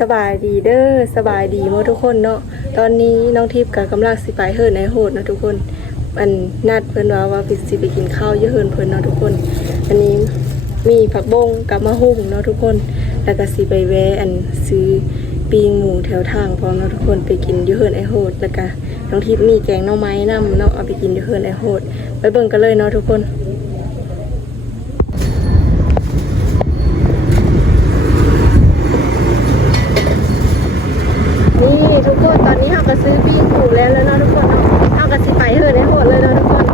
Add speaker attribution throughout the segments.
Speaker 1: สบายดีเด้อสบายดีหมดทุกคนเนาะตอนนี้น้องทิพย์กับกำลังสิไปเฮิร์นในโหดเนาะทุกคนมันนัดเพิ่นว่าว่าไปสิไปกินข้าวเยอะเฮิร์นเพิ่นเนาะทุกคน อันนี้มีผักบงกับมะฮุ่งเนาะทุกคน แล้วก็สิไปแวะอันซื้อปีงหมูแถวทางพร้อมเนาะทุกคนไปกินอยูเฮิร์นไอโหดแล้วก็น้องทิพย์มีแกงหน่อไม้นํเนาะเอาไปกินอยูเฮิร์นไอโหดไปเบิ่งกันเลยเนาะทุกคนตอนนี้เราก็ซื้อปีกหมูแล้วแล้วเนาะทุกคนเนาะเราก็สิไปเฮิร์นไอโหดเลยเนาะทุกคน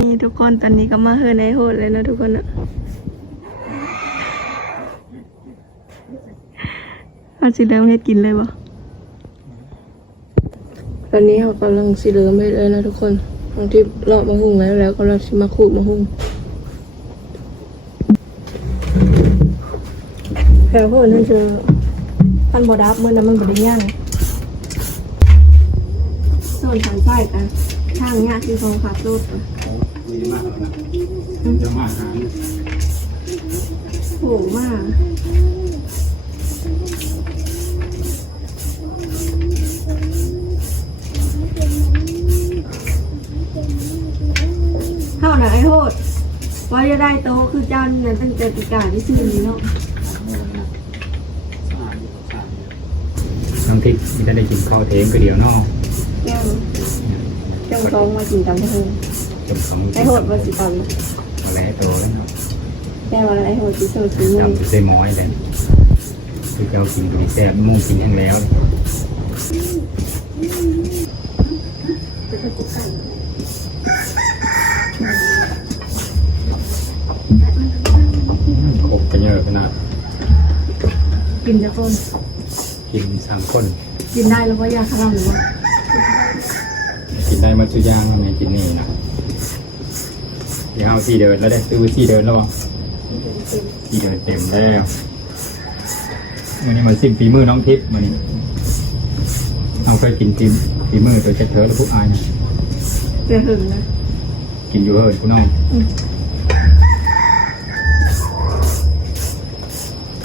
Speaker 1: นี่ทุกคน ตอนนี้ก็มาเฮิร์นไอโหดเลยเนาะทุกคนเนาะเราสิเริ่มเฮ็ดกินเลยบ่ตอนนี้เรากำลังสิเริ่มเฮ็ดเลยนะทุกคนบางที่เลาะมาหุงแล้วแล้วก็เราสิมาขูดมาหุงแถวพวกนั้นเจอมันบดับมันนะมันบไดย่างส่วนทางใต้กันช่างยากที่เขาขับรถ
Speaker 2: มีมากแล้วนะจะมาหา
Speaker 1: โหมากเท่าไหร่ไอ้โหดว่าจะได้โตะคือเจ้านี่นะตั้งแต่ปีกาที่ซื้อนี้เนาะ
Speaker 2: น้องทิพย์มันจะได้กินข้าวเทงก็เดียวเนอก
Speaker 1: แก้วแก้วตองมากินตามที่
Speaker 2: จมสอง
Speaker 1: ไอ้โหดว่าสิตาม
Speaker 2: อะไรให้ตัวแล้วเนาะ
Speaker 1: แก้วอะไรไอ้โหดสิเซอร์ซื้อ
Speaker 2: จำใส่หมอยเลยคือเรากินดูแซ่บมุ่งกินแห้งแล้วครบกันเยอะขนาด
Speaker 1: กินจะต้น
Speaker 2: กินสามคน
Speaker 1: กินได้แล้วก็ยาคาราหรือว่า
Speaker 2: กินได้มาสุย่างทำไงกินนี่นะ เดี๋ยวเอาที่เดินแล้วได้ซื้อที่เดินแล้ววะที่เดินเต็มแล้ววันนี้มาซิมฝีมือน้องทิพย์วันนี้เอาเคยกินจิมฝีมือตัวเช็ดเธอแล้วพวกอายนะ
Speaker 1: เสียหึงนะ
Speaker 2: กินอยู่เฮ้ยคุณน้อง
Speaker 1: อืม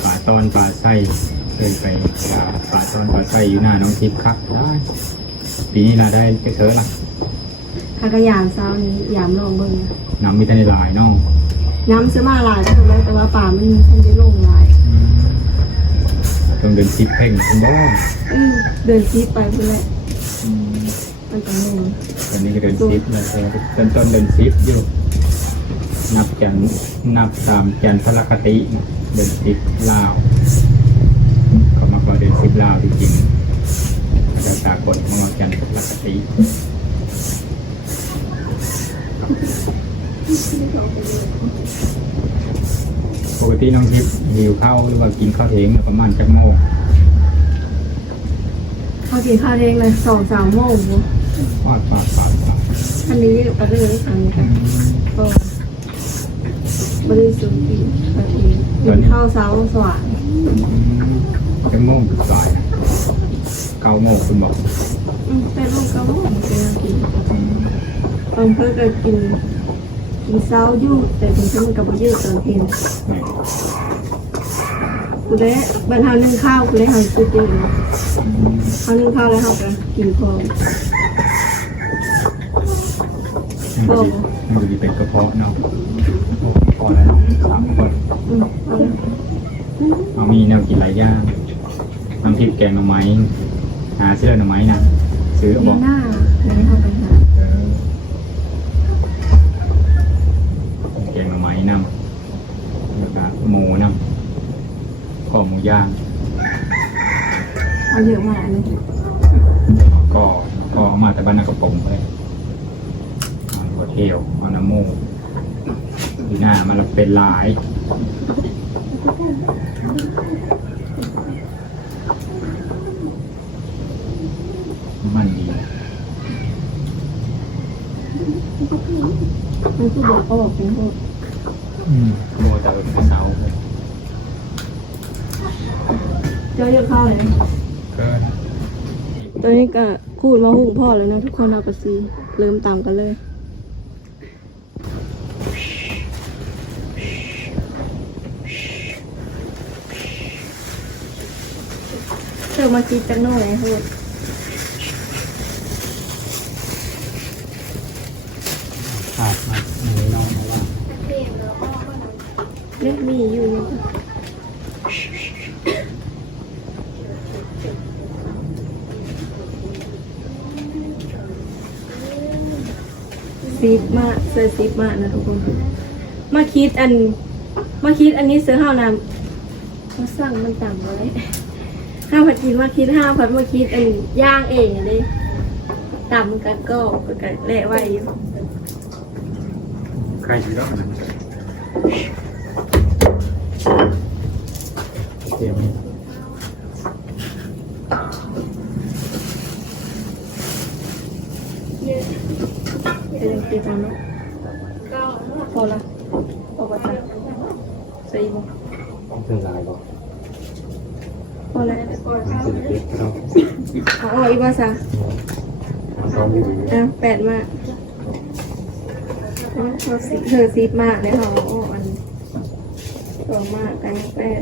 Speaker 2: ป่าตอนป่าไส้เคยไปป่าตอนป่าไส้อยู่หน้าน้องทิพย์ครับได้ปีนี้เราได้เช็ดเธอละ
Speaker 1: ถ้ากระยามเช้านี้ยามลองเบิ่งนะ
Speaker 2: น้ำมีแต่ในหลายน้อง
Speaker 1: น้ำซื้อมาหลายก็ถูกแล้วแต่ว่าป่ามันมันจะลงหลาย
Speaker 2: ต้องเดินทิพย์เพ่งคุณบ้อง
Speaker 1: อืมเดินซีไปเพื่อแหละมันต้องลง
Speaker 2: ตอนนี้ก็เดินซิปนะต้นต้นเดินซิปอยู่ นับแกนนับตามแกนพระคตินะเดินซิปลาวเขามาก็เดินซิปลาวจริงๆก็จะตากลของเราแกนพระคติ ปกติน้องทิพย์หิวข้าวหรือว่ากินข้าวเทงประมาณจักโมง
Speaker 1: เขากินข้าวเองเลยสองสามโมงบ่
Speaker 2: ปาดปาดปาดปาด
Speaker 1: อันนี้ก็เรื่องอันนี้ค่ะก็บริสุทธิ์ดีก็ดีกินข้าวเช้าสว่าง
Speaker 2: จักโมงสายนะเก้าโมงคุณบอก
Speaker 1: อืมแต่ลูกก็บอกเป็นกิน บางเพื่อก็กินกินเช้าอยู่แต่บางทีมันก็บ่เยอะตอนเย็น
Speaker 2: นี่
Speaker 1: กูได้บรรทานึ่งข้าวกูได้หาซื้อกินเขานึ่งข้าวแล้วเขาก็กินพอ
Speaker 2: มันก็สิมันจะเป็นกระเพาะเนาะพอแล้วเนาะสามคน
Speaker 1: เอา
Speaker 2: มีแนวกินหลายอย่างน้ำพริกแกงหน่อไม้หาเสื้อหน่อไม้นะซื้อบอ
Speaker 1: กหน้าเดี๋ยวให้เข้าไปหา
Speaker 2: หมูนำข้อหมูย่าง
Speaker 1: เอาเยอะมากเลย
Speaker 2: ก็ก็เอามาแต่บ้านนากระป๋องเลยเอาหัวเที่ยวเอาน้ำหมูดีหน้ามันละเป็นหลายมันดี
Speaker 1: มันคือบอกเขาบอกเป็นพวก
Speaker 2: อืมโมแต่ เป็นเสาเลย
Speaker 1: เจ้าเยอะข้าวเลย
Speaker 2: เกิน
Speaker 1: ตอนนี้ก็คูดมาหุงพ่อเลยนะทุกคนเอากระซีเริ่มตามกันเลยอมาคิดจังหน่อยโหด
Speaker 2: ขาดมาหนูน้องมาว่า
Speaker 1: เล็กมีอยู่ ซีดมาเซอซีดมานะทุกคน มาคิดอัน มาคิดอันนี้เสือห้าวนำเขาสั่งมันต่ำไว้ห้าผัดกินมาคิดห้าผัดมาคิดอันย่างเองอันนี้ต่ำกันก็กันแหละไว้อยู่
Speaker 2: ใครอยู่รอบนั้น เตรียม
Speaker 1: จะยังเก็บเอาเนาะพอละพอปะจ๊ะใส่อีกบ่
Speaker 2: เธอลายบอก
Speaker 1: พอแล้ว
Speaker 2: มันจะเก็บเรา
Speaker 1: เอาออกอีกบ่ซะ
Speaker 2: พร้อมอยู่
Speaker 1: อะแปดมาเอาเอาสิเธอซีดมากเลยเขาอาออกอันสองมากกันแปด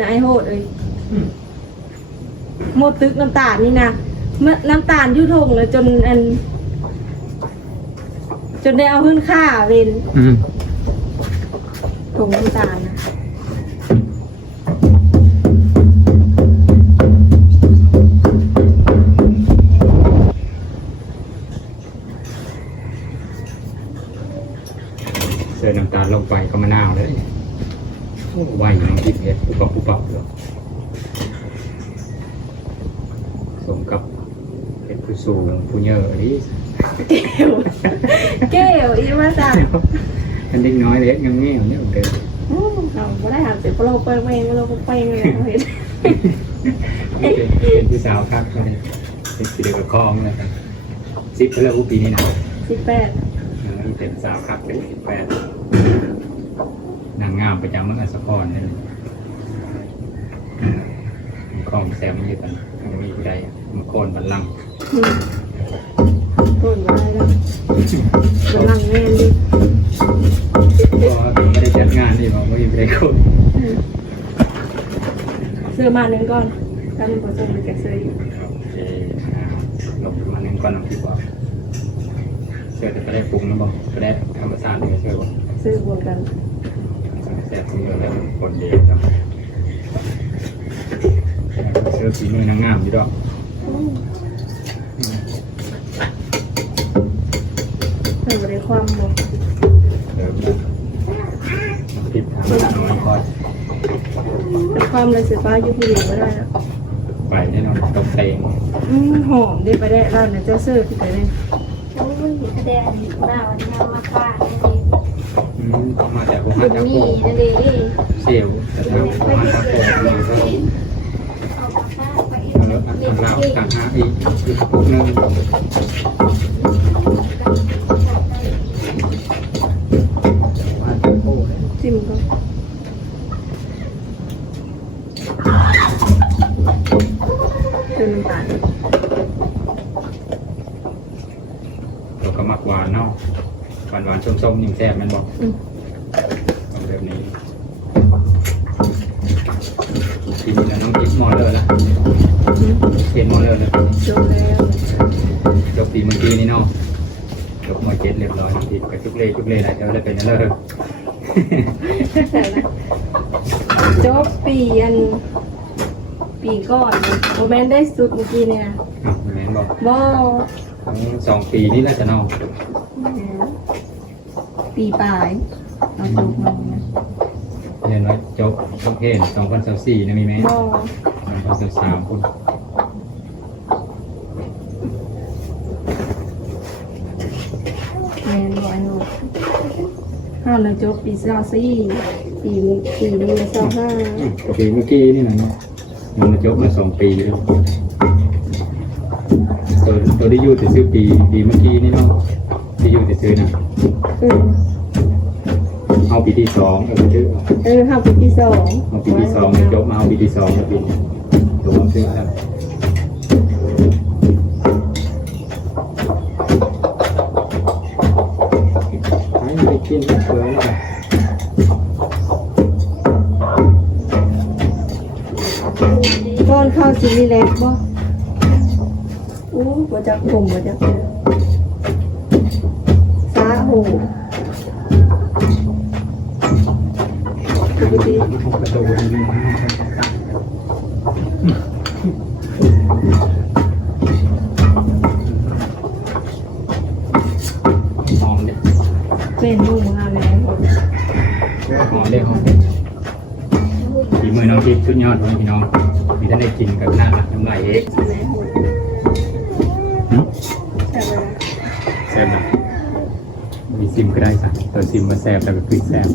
Speaker 1: นะไอ้โหดเอ้ย
Speaker 2: อืม
Speaker 1: หมดตึกน้ำตาลนี่นะเมื่อน้ำตาลอยุ่ทงเลยจนอัน จนได้เอาขึ้นค่าเวน
Speaker 2: อืม
Speaker 1: ถงน้ำตาลนะ
Speaker 2: เสิร์ฟน้ำตาลลงไปก็มะนาวเลย โอ้ไหวน้องทิพย์เฮ็ดปุ๊บปับปุบปับเลยสมกับเป็นผู้สูงผู้เยอะนี่
Speaker 1: เกลเกลอีมาจ้ะ
Speaker 2: เป็นเด็กน้อยเล็กยังเงี้ยเนี่ยเดิน
Speaker 1: อู้เราไม่ได้หาเสร็จเราะเราเปิงเองเราเปิงเลยเราเห็น
Speaker 2: เป็นเป็นพี่สาวครับเขาเนี่ยเป็นสีเดียวกับคองเลยครับซิปแล้วปีนี้นะ
Speaker 1: สิบแปด
Speaker 2: เป็นสาวครับเป็นสิบแปด นางงามประจำเมืองสะพรนี่คองแซมมันอยู่กันมันมีผู้ใดมาโคนบันลังก์
Speaker 1: อืมต้นมาได้แล้วกำลังแน่นดิ
Speaker 2: ก็ไม่ได้จัดงานนี่บอกว่าอยู่ในคน
Speaker 1: เสื้อมาหนึ่งก่อนถ้ามันผสมมันจะเสื้ออยู่
Speaker 2: โอเคอ่าลงมาหนึ่งก้อนน้ำพริกว่าเชื่อแต่ก็ได้ปรุงนะบอกก็ได้ธรรมชาติเลยเชื่อว่า
Speaker 1: ซื้อบวกกัน
Speaker 2: แซ่บที่แล้วคนเดียวจ้ะเชื่อฝีมือนางงามอยู่ดอก
Speaker 1: เสื้อบริความหมด
Speaker 2: เดิมนะน้ำพริกทำน้ำมันคอย
Speaker 1: แต่ความเลยเสือฟ้าอยู่ผู้เดียวไม่ได้นะ
Speaker 2: ไปแน่นอนต้องเตง
Speaker 1: อืมหอมได้ไปได้ร้านเนี่ยเจ้าเสื้อที่ไปได้
Speaker 3: โอ้ยกระเด็นหน้าวันนี้มาฆ่านั่น เอง
Speaker 2: อืมมาแต่ผม
Speaker 3: คุ
Speaker 2: มา
Speaker 3: ณ
Speaker 2: จาก
Speaker 3: นี่
Speaker 2: โก
Speaker 3: นั่นเอง
Speaker 2: เซลล์แต่ทางผมมาจากโกมาก็
Speaker 3: เอามาฆ่าไปอีก
Speaker 2: เอาแล้วทางเราต่างหากอีกอีกพวกนึง
Speaker 1: จิ้มก็เติมน้ำตาล
Speaker 2: เราก็มักหวานเนาะ หวานหวานๆส้มๆยิ่งแซ่บแมันบอก
Speaker 1: อืม
Speaker 2: เอาแบบนี้ทีนี้แล้วน้องทิพย์มอเลอร์ละ
Speaker 1: อืม
Speaker 2: เขียนมอเลอร์แล้ว
Speaker 1: จบแล้ว
Speaker 2: จบปีเมื่อกี้นี่เนาะจบมอเจ็ดเรียบร้อยน้องทิพย์กับจุกเล่จุกเล่อะไรเดี๋ยวเลยเป็นเลอร์
Speaker 1: จบปีอัน ปีก่อนโมแมนได้สุดเมื่อกี้เนี่ย
Speaker 2: อะแม่นบอก
Speaker 1: บอ
Speaker 2: ทั้งสองปีนี่แหละจะเนาะ
Speaker 1: ปีปลายเอาจบมาเนี่ย
Speaker 2: เรียนไว้จบจบเพนสองพันสิบสี่นะมีไหม
Speaker 1: บอ
Speaker 2: สองพันสิบสามคุณ
Speaker 1: แมนบอยโนห้าเลยจบปีสองสี่ปีนี้ปีนี้สองห้า
Speaker 2: ก็ปีเมื่อกี้นี่นะเนาะมันมาจบมาสองปีแล้ว ตัวตัวที่อยู่แต่ซื้อปีปีเมื่อกี้นี่เนาะที่อยู่แต่ซื้อนะ
Speaker 1: อืม
Speaker 2: เอาปีที่สองเอาไปซื้อ
Speaker 1: เออห้าปีที่สอง
Speaker 2: เอาปีที่สองจบมาเอาปีที่สองแล้วปีนี้ตัวมันซื้อแล้วให้ไปกินเผื่อแล้วกัน
Speaker 1: ก้อนข้าวซีรีเล็กบ่อู้ บ่จักผมบ่จักเลยสาหูปกติ
Speaker 2: ประตูนี่หอมเป็
Speaker 1: นหูมาแล้ว
Speaker 2: หอมเด็ดหอมฝีมือน้องทิพย์สุดยอดเลยพี่น้องมีท่านได้กินกับหน้ารักน้ำลายเอก ซ่บนะมีซิมก็ได้สักตัวซิมมาแซ่บแต่แบบพริกแซ่บ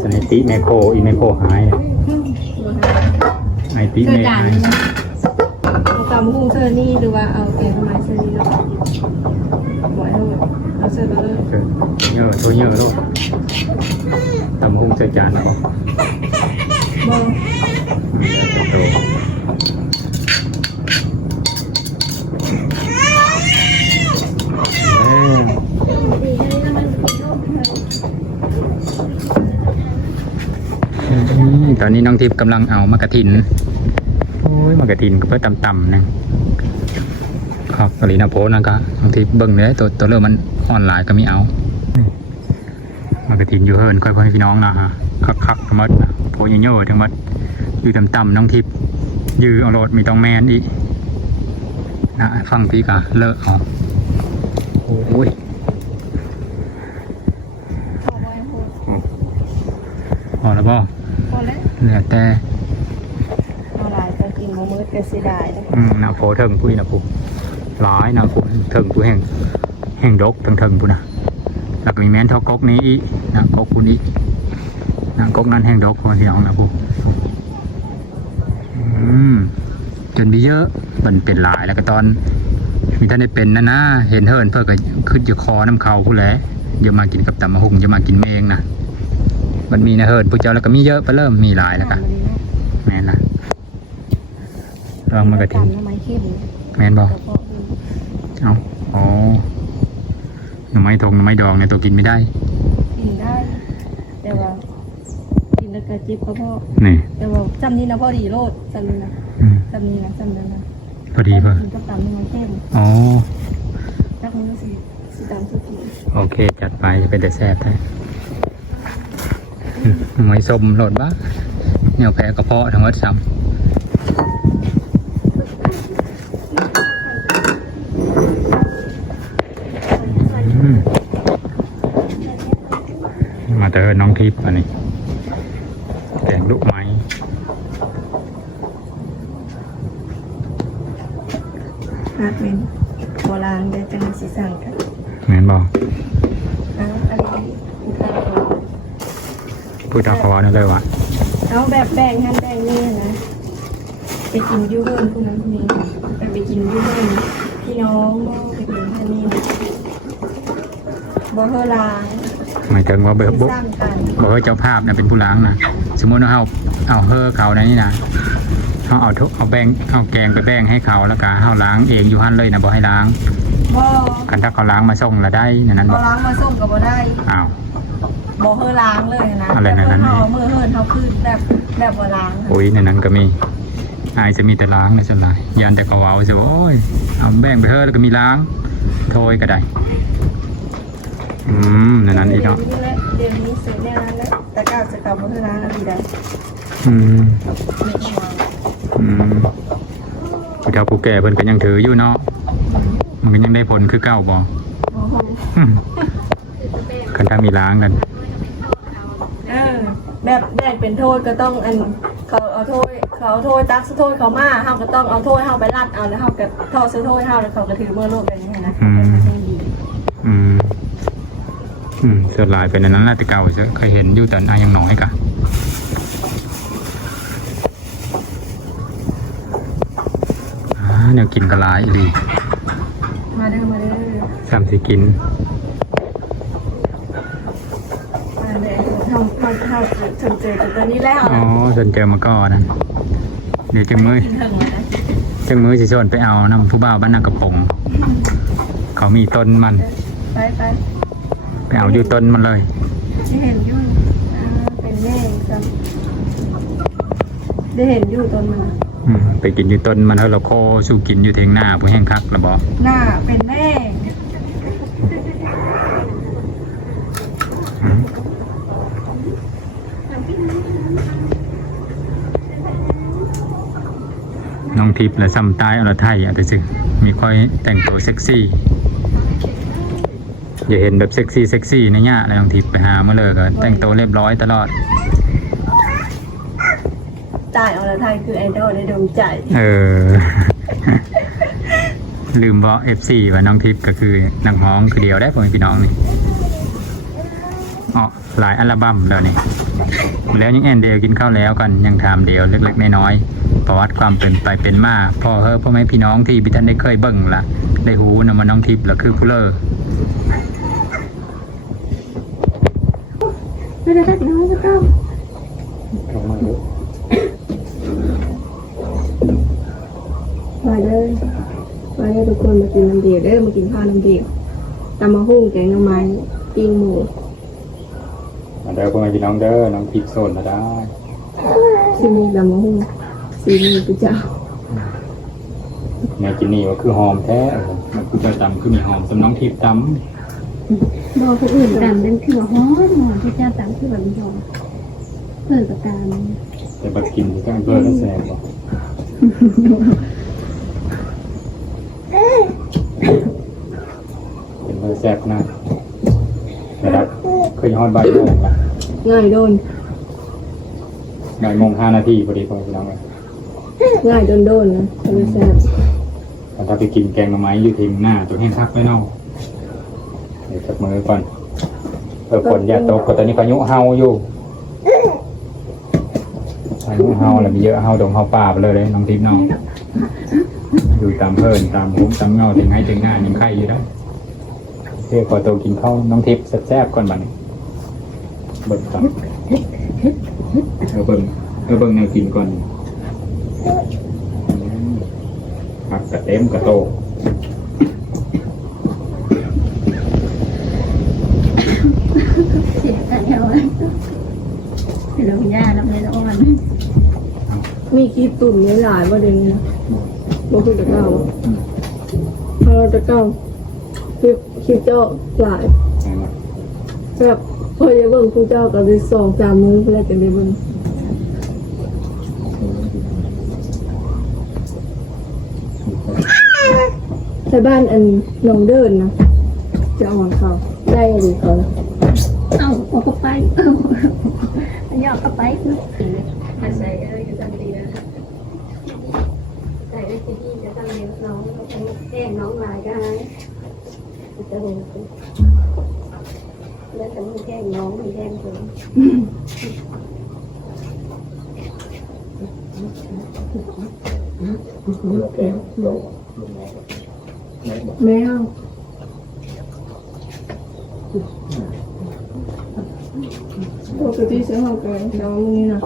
Speaker 2: สเนติแมโครอีแมโครหายเลยไอติ
Speaker 1: เธ
Speaker 2: เม
Speaker 1: อ
Speaker 2: ฆ
Speaker 1: ด่าน
Speaker 2: หาย
Speaker 1: นี่นะเอาตำหุ้งเธอนี่หรือว่าเอาแกงทำไมเธอนี่หรอบ่อยเท่าไหร่เอาเธอตัวเลย
Speaker 2: เออเยอะตัวเยอะโลกตำหุ้งใส่จานแล้วบอก
Speaker 1: บ่
Speaker 2: เป็นตัวเอ้ยอืม ตอนนี้น้องทิพย์กำลังเอามากระถิน โอ้ยมากระถินก็เพื่อต่ำๆหนึงครับกะหรี่นาโพนะก็น้องทิพย์เบิ่งเลยตัวตัวเริ่มมันออนไลน์ก็มีเอามากระถินอยู่เฮิร์นค่อยพ่อให้พี่น้องนะฮะคักคักๆทั้งหมดนะโพยเยอะๆทั้งหมดอยู่ต่ำๆน้องทิพย์ยือเอาโรดมีต้องแมนอีกนะฟังพี่กะเลิกเอาโอ้ย
Speaker 1: เอาไว้โหด
Speaker 2: พอแล้วบ่
Speaker 1: พอแล้ว
Speaker 2: เหลือแต่
Speaker 1: เอาหลายจะกินบ่มื้อก็สิได้เลย
Speaker 2: อืมนะโพเทิงปุ้ยนะปุ๊หลายนะปุ๊เทิงปุ้แห่งแห่งดกเทิงเทิงปุ้นะแล้วก็มีแม้นเท่ากกนี้อีกนะกกปุ้อีกนะกกนั้นแห่งดกคนที่น้องนะปุ๊อืมจนมีเยอะมันเป็นหลายแล้วก็ตอน มีท่านได้เป็นนะนะเห็นเฮิรนเพื่อก็ขึ้นอยู่คอน้ำเขาผู้แหละเดี๋ยวมากินกับตำมะฮุงจะมากินเมงนะ มันมีนะเฮิรนผู้เจ้าแล้วก็มีเยอะไปเริ่มมีหลายแล้วก็แม่นละลองมากระถิ่น
Speaker 1: ทำไมเข้ม
Speaker 2: แม่นบ
Speaker 1: ก
Speaker 2: อ
Speaker 1: ระเพาะมัน
Speaker 2: เอาอ๋อหน่อไม้ทงหน่อไม้ดองเนี่ยตัวกินไม่ได้
Speaker 1: กินได้ แต่ว่ากินแล้วก็เจ็บกระเพาะ
Speaker 2: นี่
Speaker 1: แต่ว่าจำนี้นะพอดีโลดจำนี้นะ
Speaker 2: อืม
Speaker 1: จำนี้นะจำนั้นนะ
Speaker 2: พอดีป่ะ
Speaker 1: กินกับตำมันเข้ม
Speaker 2: อ๋อ
Speaker 1: จักมือสิสิตำสุกี้
Speaker 2: โอเค จัดไปจะเป็นแต่แซ่บแท้อืม หน่อไม้ส้มโหลดบ้าแนวแพ้กระเพาะทั้งหมดซ้ำอืมมาเจอน้องทิพย์อันนี้แกงลูกไม้
Speaker 1: ฮักเป็นโบราณได้จังสิสั่งกัน
Speaker 2: แม่นบอก
Speaker 1: อ้าวอันนี้อุตาโพู
Speaker 2: ดตามเขาว่านั่นเลยว่ะ
Speaker 1: เอาแบบแบ่งหันแบ่งนี่นะไปกินอยูเบิร์นผู้นั้นผู้นี้ไปไปกินอยูเบิร์นพี่น้องบ่ไปกินท่านนี้บ่เฮอลาง
Speaker 2: หมายถึงว่าเบิก
Speaker 1: ที่
Speaker 2: บุ๊ก
Speaker 1: สร้างกัน
Speaker 2: บอกว่าเจ้าภาพนะเป็นผู้ล้างนะสมมติว่าเอาเอาเฮอเขาในนี่นะเขาเอาทุเอาแบงเอาแกงไปแบ่งให้เขาแล้วก็เขาล้างเองอยู่หันเลยนะบอกให้ล้าง
Speaker 1: บ่
Speaker 2: คันถ้าเขาล้างมาส่งละได้นั่นนั้นบ
Speaker 1: บ่
Speaker 2: อก
Speaker 1: ล้างมาส่งก็บ่ได้
Speaker 2: อ้าว
Speaker 1: บ่เฮอล้างเลยนะ
Speaker 2: อะไรในนั้น
Speaker 1: แต่เฮามือเฮินเฮาคือแบบแบบบ่ล้าง
Speaker 2: อุ้ยในนั้นก็มีอายจะมีแต่ล้างในส่วนหลายยันแต่เขาเอาจะบอกโอ้ยเอาแบ่งไปเถอะแล้วก็มีล้างโทยก็ได้อืมในนั้นอีกเนาะ
Speaker 1: เดี๋ยวนี้แหละเดี๋ยวนี้ซื้อแนวนั้นแหละแต่ก้าวจะกลับบ่เฮอล้างอะไรได้
Speaker 2: อืม
Speaker 1: ไม่ต้องล้าง
Speaker 2: อืมผู้เฒ่าผู้แก่เพิ่นก็ยังถืออยู่เนาะมันก็ยังได้ผลคือเก่าบ่
Speaker 1: บ่เฮา
Speaker 2: อืมคันถ้ามีล้างกัน
Speaker 1: เออ แบบแดกเป็นโทษก็ต้องอันเขาเอาโทษเขาเอาโทษตักสะโทษเขามาเฮาก็ต้องเอาโทษเฮาไปรัดเอาแล้วเฮาก็ทอดสะโทษเฮาแล้วเขาก็ถือมือโลกแบบนี้นะ
Speaker 2: อืม
Speaker 1: เป็นประเพณี
Speaker 2: อืมอืมส่วนหลายเป็นอันนั้นแหละแต่เก่าจะเคยเห็นอยู่แต่อายังน้อยกะอ่าแนวกินกระลายอีหลี
Speaker 1: มาเด้อมาเด้อ
Speaker 2: สามสิกิน
Speaker 1: มาเด้อเฮาเฮา เฮาจนเจอตัวนี้แล้ว
Speaker 2: อ๋อสนเจอมาก่อนนั่นเดี๋ยวจังมือ
Speaker 1: กินถึงแล้วนะ
Speaker 2: จังมือสิชวนไปเอาน้ำผู้บ่าวบ้านนากระปงเขามีต้นมัน
Speaker 1: ไปไป
Speaker 2: ไปเอาอยู่ต้นมันเลย
Speaker 1: จะเห็นอยู่อ่าเป็นแม่ครับได้เห็นอยู่ตอนมัน
Speaker 2: อืมไปกินอยู่ต้นมันแล้วเราโคสู้กินอยู่เทียงหน้าผู้แห้งคักระบอ
Speaker 1: หน้าเป็นแม่
Speaker 2: ม ทิพย์และซ้ำตายอรไทยอาจจะสิมีค่อยแต่งตัวเซ็กซี่ อย่าเห็นแบบเซ็กซี่เซ็กซี่ในเนี้ยแล้วน้องทิพย์ไปหาเมื่อเลยก็แต่งตัวเรียบร้อยตลอด
Speaker 1: ตายอรไทยคือไอดอลในดวงใจ
Speaker 2: เออ ลืมบอกเอฟซีว่าน้องทิพย์ก็คือนักร้องคือเดียวได้ผมพี่น้องนี่อ๋อหลายอัลบั้มแล้วนี่ แล้วยังแอนเดียวกินข้าวแล้วกันยังถามเดียวเล็กๆน้อยๆประวัติความเป็นไปเป็นมาพ่อเฮ้อพ่อแม่พี่น้องที่พี่ท่านได้เคยเบิ่งละได้หูนะมาน้องทิพย์ละคือผู้เลอ
Speaker 1: ไม่ได้น้อยก็มาเลยมาเลยทุกคนมากินน้ำเดียวเด้อมากินข้าวน้ำเดียวตำมะฮุ่งแกงหน่อไม้ปิ้งหมู
Speaker 2: ด้อพ่อแม่พี่น้องเด้อน้องทิพย์โซนมาได้
Speaker 1: ซีมีตำมะฮุ่งซีมีกุเจ้า
Speaker 2: แม่กินนี่ว่าคือหอมแท้มันคือจะตำคือมีหอมสำน้องทิพย์ต
Speaker 3: บอกคนอื่นตามเป็นคือว่าฮ้อนหมอที่เจ้าตามคือแบบยอมเพื่อนประการำ
Speaker 2: แต่บัดกินที่ก็เพื่อแล้วแซ่บบ่เป็นเพื่อแซ่บนะนะครับเคยฮอดบ่ายโมงละ
Speaker 1: ง่ายโดน
Speaker 2: บ่ายโมงห้านาทีพอดีพ่อแม่พี่น้องเลย
Speaker 1: ง่ายโดนโดนนะทำไมแซ่บ
Speaker 2: แต่ถ้าไปกินแกงหน่อไม้อยู่ทีมหน้าตัวให้ทักไว้เนาะเดี๋ยวจับมือก่อนเออฝนอย่าตกก็ตอนนี้พายุเฮาอยู่พายุเฮาแล้วมีเยอะเฮาดงเฮาป่าไปเลยเลยน้องทิพย์น้องอยู่ตามเพิ่นตามหุ้มตามเงาถึงให้ถึงหน้ายังไข่อยู่ได้เรียกขอตัวกินข้าวน้องทิพย์แซ่บๆก่อนบัดนี้ เบิ่งก่อนเออเบิ่งเออเบิ่งแนวกินก่อนอืมผักกระเต็มกระโต
Speaker 3: เสียใจเอาไว้คือเราย่าเราเลยละอ่อน
Speaker 1: มีกีบตุ่นหลายๆว่าเดี๋ยวนี้นะบ่คือตะเก้าพอตะเก้าคลิปคลิปเจ้าหลายแบบ พอจะเบิ่งผู้เจ้าก็ได้สองสามมื้อเพื่อจะได้เบิ่งแต่บ้านอันนองเดินนะจะอ่อนเขาได้หรือเขา
Speaker 3: เอาเอาเข้าไปเอาหยอกเข้าไป
Speaker 1: ใส่อะไรก็จำดีนะใส่ได้ที่นี่จะจำเลี้ยงน้องแก้น้องลายก็ให้จะรู้ แล้วแต่มึงแกล้งน้องมึงแกล้งผมแมวปกติเสียงของแกเรานี่นะ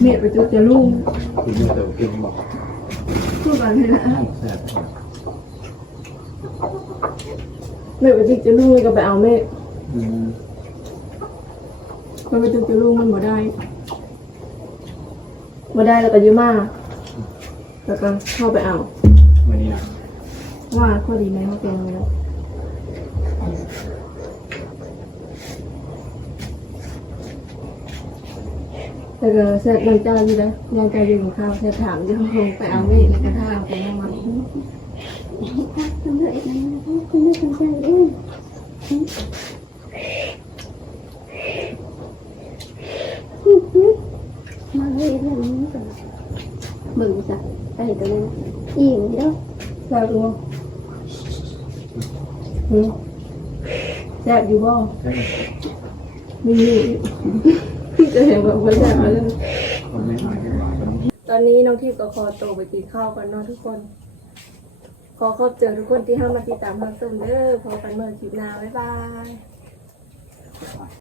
Speaker 1: เมียไปจุดจะลุ่ง
Speaker 2: คุณยังเติมกินบอก
Speaker 1: พูดกันเลยนะ
Speaker 2: แซ่บ
Speaker 1: เมียไปจุดจะลุ่งก็ไปเอาเมีย
Speaker 2: อื ม
Speaker 1: มันไปจุดจะลุ่งมันบ่ได้บ่ได้แล้วก็อยืมมาแล้วก็เข้าไปเอา
Speaker 2: วันนี้นะ
Speaker 1: ว่าข้อดีไหมเขาเป็นแล้วแต่ก็แซ่บยังจ้าอยู่นะยังจ้าอยู่กับข้าวแซ่บถามอยู่ลงไปเอาเมียแล้วก็ท่าเอาไปเอามา
Speaker 3: ทำเลยนะคุณไม่สนใจเองมาเลย เรื่องนี้ก่อนเบิ่งจ้ะไปตัวนึงอิ่มเด้อ
Speaker 1: แซ่บอยู่หืมแซ่บอยู่บ่
Speaker 2: มี
Speaker 1: อยู่ที่จะเห็นแบบว่าแซ่บมาเลยตอนนี้น้องทิพย์ก็ขอตัวไปกินข้าวกันเนาะทุกคนขอขอบเจอทุกคนที่เข้ามาติดตามรับชมเด้อพบกันเมื่อคลิปหน้าบ๊ายบาย